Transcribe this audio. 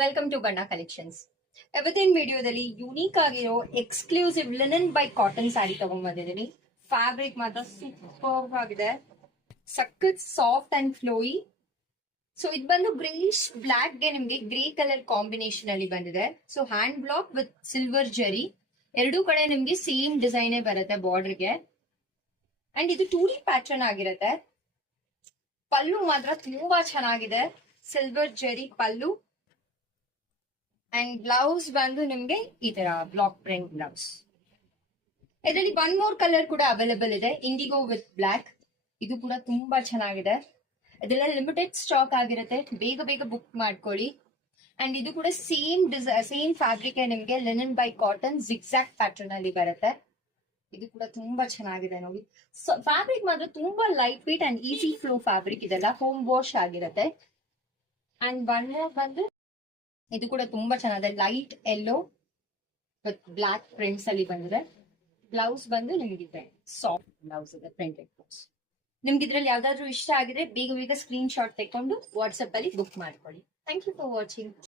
Welcome to ಬಣ್ಣ collections. ಇವತ್ತಿನ ವಿಡಿಯೋದಲ್ಲಿ ಯೂನಿಕ್ ಆಗಿರೋ exclusive linen by cotton sari ತಗೊಂಡ್ಬಂದಿದ್ದೀನಿ. ಫ್ಯಾಬ್ರಿಕ್ ಮಾತ್ರ ಸೂಪರ್ ಆಗಿದೆ, ಸಖತ್ ಸಾಫ್ಟ್ ಅಂಡ್ ಫ್ಲೋಯಿ. ಸೊ ಇದು ಬಂದು ಗ್ರೇಶ್ ಬ್ಲಾಕ್ ಗೆ ನಿಮ್ಗೆ ಗ್ರೇ ಕಲರ್ ಕಾಂಬಿನೇಷನ್ ಅಲ್ಲಿ ಬಂದಿದೆ. So hand block with silver ಜರಿ, ಎರಡೂ ಕಡೆ ನಿಮ್ಗೆ ಸೇಮ್ ಡಿಸೈನೇ ಬರುತ್ತೆ ಬಾರ್ಡರ್ಗೆ. ಅಂಡ್ ಇದು 2D ಪ್ಯಾಟರ್ನ್ ಆಗಿರುತ್ತೆ. ಪಲ್ಲು ಮಾತ್ರ ತುಂಬಾ ಚೆನ್ನಾಗಿದೆ, ಸಿಲ್ವರ್ ಜರಿ ಪಲ್ಲು. ಅಂಡ್ ಬ್ಲೌಸ್ ಬಂದು ನಿಮ್ಗೆ ಈ ತರ ಬ್ಲಾಕ್ ಪ್ರಿಂಟ್ ಬ್ಲೌಸ್. ಇದರಲ್ಲಿ ಒನ್ ಮೋರ್ ಕಲರ್ ಕೂಡ ಅವೈಲೇಬಲ್ ಇದೆ, ಇಂಡಿಗೋ ವಿತ್ ಬ್ಲಾಕ್. ಇದು ಕೂಡ ತುಂಬಾ ಚೆನ್ನಾಗಿದೆ. ಇದೆಲ್ಲ ಲಿಮಿಟೆಡ್ ಸ್ಟಾಕ್ ಆಗಿರುತ್ತೆ, ಬೇಗ ಬೇಗ ಬುಕ್ ಮಾಡ್ಕೊಳ್ಳಿ. ಅಂಡ್ ಇದು ಕೂಡ ಸೇಮ್ ಫ್ಯಾಬ್ರಿಕ್ ನಿಮ್ಗೆ ಲಿನನ್ ಬೈ ಕಾಟನ್ ಜಿಗ್ಜಾಕ್ಟ್ ಪ್ಯಾಟರ್ನ್ ಅಲ್ಲಿ ಬರುತ್ತೆ. ಇದು ಕೂಡ ತುಂಬಾ ಚೆನ್ನಾಗಿದೆ ನೋಡಿ. ಫ್ಯಾಬ್ರಿಕ್ ಮಾತ್ರ ತುಂಬಾ light weight and easy flow fabric. ಇದೆಲ್ಲ ಹೋಮ್ ವಾಶ್ ಆಗಿರುತ್ತೆ. ಅಂಡ್ ಒನ್ ಮೋರ್ ಬಂದು ಇದು ಕೂಡ ತುಂಬಾ ಚೆನ್ನಾಗಿದೆ, light yellow with block prints ಅಲ್ಲಿ ಬಂದಿದೆ. ಬ್ಲೌಸ್ ಬಂದು ನಿಮಗಿದೆ ಸಾಫ್ಟ್ ಬ್ಲೌಸ್ ಇದೆ, ಪ್ರಿಂಟೆಡ್ ಬ್ಲೌಸ್. ನಿಮ್ಗೆ ಇದ್ರಲ್ಲಿ ಯಾವ್ದಾದ್ರು ಇಷ್ಟ ಆಗಿದ್ರೆ ಬೇಗ ಬೇಗ ಸ್ಕ್ರೀನ್ ಶಾಟ್ ತೆಕೊಂಡು ವಾಟ್ಸ್ಆಪ್ ಅಲ್ಲಿ ಬುಕ್ ಮಾಡ್ಕೊಳ್ಳಿ. Thank you for watching.